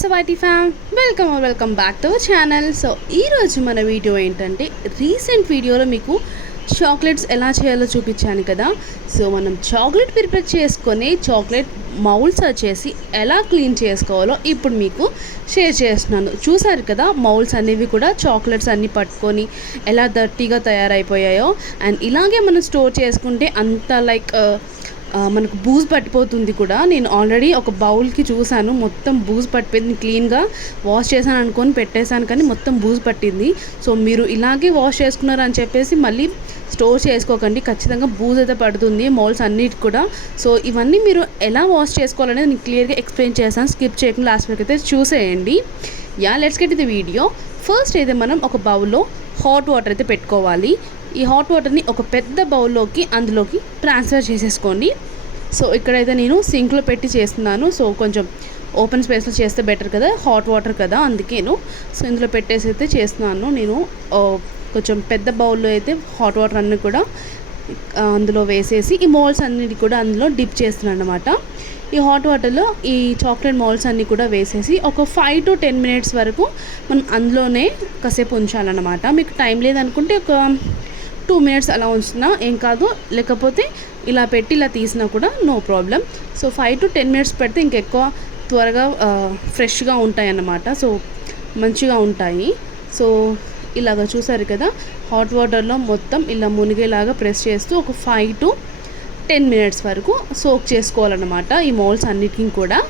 WhatsApp IT fam welcome back to our channel. So ఈరోజు మన video ఏంటంటే, recent వీడియోలో మీకు చాక్లెట్స్ ఎలా చేయాలో చూపించాను కదా. సో మనం చాక్లెట్ ప్రిపేర్ చేసుకొని చాక్లెట్ మౌల్స్ వచ్చేసి ఎలా క్లీన్ చేసుకోవాలో ఇప్పుడు మీకు షేర్ చేస్తున్నాను. చూసారు కదా, మౌల్స్ అనేవి కూడా చాక్లెట్స్ అన్నీ పట్టుకొని ఎలా డర్టీగా తయారైపోయాయో. అండ్ ఇలాగే మనం స్టోర్ చేసుకుంటే అంత మనకు బూజ్ పట్టిపోతుంది కూడా. నేను ఆల్రెడీ ఒక బౌల్కి చూశాను, మొత్తం బూజ్ పట్టిపోయింది. క్లీన్గా వాష్ చేశాను అనుకొని పెట్టేశాను, కానీ మొత్తం బూజ్ పట్టింది. సో మీరు ఇలాగే వాష్ చేసుకున్నారు అని చెప్పేసి మళ్ళీ స్టోర్ చేసుకోకండి, ఖచ్చితంగా బూజ్ అయితే పడుతుంది మౌల్స్ అన్నిటి కూడా. సో ఇవన్నీ మీరు ఎలా వాష్ చేసుకోవాలనేది నేను క్లియర్గా ఎక్స్ప్లెయిన్ చేశాను. స్కిప్ చేయకుండా లాస్ట్ వరకు అయితే చూసేయండి. Let's get the video. First అయితే మనం ఒక బౌల్లో హాట్ వాటర్ అయితే పెట్టుకోవాలి. ఈ హాట్ వాటర్ని ఒక పెద్ద బౌల్లోకి అందులోకి ట్రాన్స్ఫర్ చేసేసుకోండి. సో ఇక్కడైతే నేను సింక్లో పెట్టి చేస్తున్నాను. సో కొంచెం ఓపెన్ స్పేస్లో చేస్తే బెటర్ కదా, హాట్ వాటర్ కదా, అందుకేను. సో ఇందులో పెట్టేసి అయితే చేస్తున్నాను నేను. కొంచెం పెద్ద బౌల్లో అయితే హాట్ వాటర్ అన్నీ కూడా అందులో వేసేసి ఈ మౌల్స్ అన్నిటి కూడా అందులో డిప్ చేస్తున్నాను అనమాట. ఈ హాట్ వాటర్లో ఈ చాక్లెట్ మౌల్స్ అన్నీ కూడా వేసేసి ఒక 5 to 10 minutes వరకు మనం అందులోనే కాసేపు ఉంచాలన్నమాట. మీకు టైం లేదనుకుంటే ఒక 2 minutes అలా ఉంచినా ఏం కాదు, లేకపోతే ఇలా పెట్టి ఇలా తీసినా కూడా no problem. So 5 to 10 minutes పెడితే ఇంకెక్కువ త్వరగా ఫ్రెష్గా ఉంటాయి అన్నమాట. సో మంచిగా ఉంటాయి. సో ఇలాగ చూసారు కదా, హాట్ వాటర్లో మొత్తం ఇలా మునిగేలాగా ప్రెస్ చేస్తూ ఒక 5 to 10 minutes వరకు సోక్ చేసుకోవాలన్నమాట ఈ మౌల్స్ అన్నిటికీ కూడా.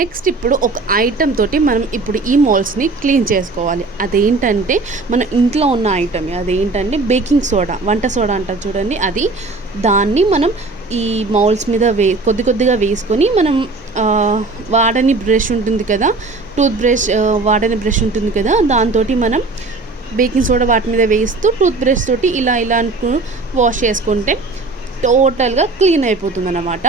నెక్స్ట్ ఇప్పుడు ఒక ఐటమ్ తోటి మనం ఇప్పుడు ఈ మౌల్స్ని క్లీన్ చేసుకోవాలి. అదేంటంటే మన ఇంట్లో ఉన్న ఐటమ్, అదేంటంటే బేకింగ్ సోడా, వంట సోడా అంటారు చూడండి, అది. దాన్ని మనం ఈ మౌల్స్ మీద కొద్దిగా వేసుకొని మనం వాడని బ్రష్ ఉంటుంది కదా, టూత్ బ్రష్, వాడని బ్రష్ ఉంటుంది కదా, దాంతో మనం బేకింగ్ సోడా వాటి మీద వేస్తూ టూత్ బ్రష్ తోటి ఇలా వాష్ చేసుకుంటే టోటల్గా క్లీన్ అయిపోతుంది అన్నమాట.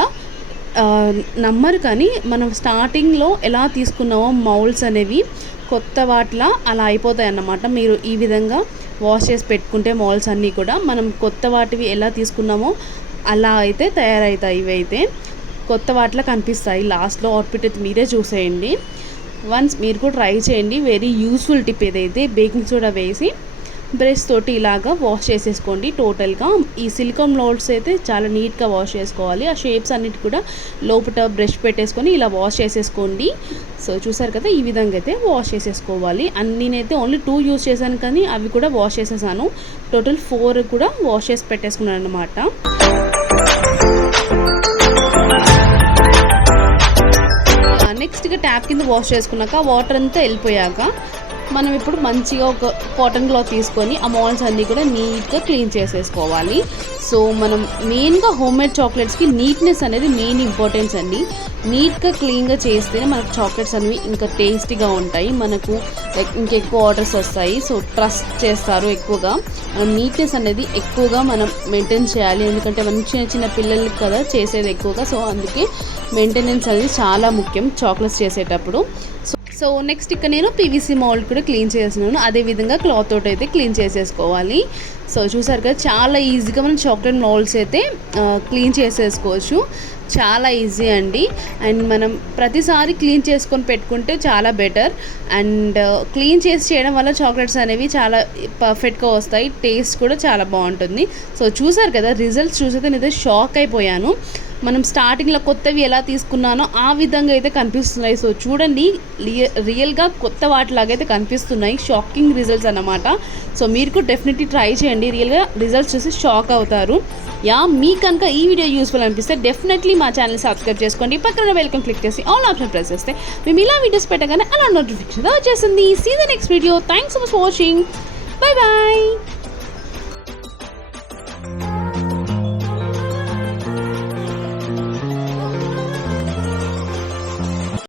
నమ్మరు కానీ మనం స్టార్టింగ్లో ఎలా తీసుకున్నామో మౌల్స్ అనేవి కొత్త వాటిలా అలా అయిపోతాయి అన్నమాట. మీరు ఈ విధంగా వాష్ చేసి పెట్టుకుంటే మౌల్స్ అన్నీ కూడా మనం కొత్త వాటివి ఎలా తీసుకున్నామో అలా అయితే తయారవుతాయి. ఇవి అయితే కొత్త వాటిలా కనిపిస్తాయి. లాస్ట్లో అవుట్పుట్ అయితే మీరే చూసేయండి. వన్స్ మీరు కూడా ట్రై చేయండి. వెరీ యూస్ఫుల్ టిప్ ఏదైతే, బేకింగ్ సోడా వేసి బ్రష్ తోటి ఇలాగా వాష్ చేసేసుకోండి టోటల్గా. ఈ సిలికాన్ మౌల్డ్స్ అయితే చాలా నీట్గా వాష్ చేసుకోవాలి. ఆ షేప్స్ అన్నిటి కూడా లోపల బ్రష్ పెట్టేసుకొని ఇలా వాష్ చేసేసుకోండి. సో చూసారు కదా, ఈ విధంగా అయితే వాష్ చేసేసుకోవాలి. నేనైతే ఓన్లీ 2 యూస్ చేశాను, కానీ అవి కూడా వాష్ చేసేసాను. టోటల్ 4 కూడా వాష్ చేసి పెట్టేసుకున్నాను అనమాట. నెక్స్ట్గా ట్యాప్ కింద వాష్ చేసుకున్నాక వాటర్ అంతా వెళ్ళిపోయాక మనం ఇప్పుడు మంచిగా ఒక కాటన్ క్లాత్ తీసుకొని ఆ మౌల్స్ అన్నీ కూడా నీట్గా క్లీన్ చేసేసుకోవాలి. సో మనం మెయిన్గా హోమ్మేడ్ చాక్లెట్స్కి నీట్నెస్ అనేది మెయిన్ ఇంపార్టెన్స్ అండి. నీట్గా క్లీన్గా చేస్తేనే మనకు చాక్లెట్స్ అనేవి ఇంకా టేస్టీగా ఉంటాయి, మనకు ఇంకెక్కువ ఆర్డర్స్ వస్తాయి. సో ట్రస్ట్ చేస్తారు ఎక్కువగా. నీట్నెస్ అనేది ఎక్కువగా మనం మెయింటైన్ చేయాలి, ఎందుకంటే మనం చిన్న పిల్లలకి కదా చేసేది ఎక్కువగా. సో అందుకే మెయింటెనెన్స్ అనేది చాలా ముఖ్యం చాక్లెట్స్ చేసేటప్పుడు. సో నెక్స్ట్ ఇక్కడ నేను పీవీసీ మౌల్డ్ కూడా క్లీన్ చేస్తున్నాను. అదేవిధంగా క్లాత్ తోటి అయితే క్లీన్ చేసేసుకోవాలి. సో చూసారు కదా, చాలా ఈజీగా మనం చాక్లెట్ మౌల్డ్స్ అయితే క్లీన్ చేసేసుకోవచ్చు. చాలా ఈజీ అండి. అండ్ మనం ప్రతిసారి క్లీన్ చేసుకొని పెట్టుకుంటే చాలా బెటర్. అండ్ క్లీన్ చేసి చేయడం వల్ల చాక్లెట్స్ అనేవి చాలా పర్ఫెక్ట్గా వస్తాయి, టేస్ట్ కూడా చాలా బాగుంటుంది. సో చూసారు కదా, రిజల్ట్స్ చూసైతే నేనైతే షాక్ అయిపోయాను. మనం స్టార్టింగ్లో కొత్తవి ఎలా తీసుకున్నానో ఆ విధంగా అయితే కనిపిస్తున్నాయి. సో చూడండి, రియల్గా కొత్త వాటిలాగైతే కనిపిస్తున్నాయి. షాకింగ్ రిజల్ట్స్ అన్నమాట. సో మీరు కూడా డెఫినెట్లీ ట్రై చేయండి, రియల్గా రిజల్ట్స్ చూసి షాక్ అవుతారు. మీ కనుక ఈ వీడియో యూస్ఫుల్ అనిపిస్తే డెఫినెట్లీ మా ఛానల్ సబ్స్క్రైబ్ చేసుకోండి. పక్కన వెల్కమ్ క్లిక్ చేసి ఆల్ ఆప్షన్ ప్రెస్ చేస్తే మేము ఇలా వీడియోస్ పెట్టగానే అలా నోటిఫికేషన్ వచ్చేసింది. See the next video. Thanks so much for watching. Bye bye.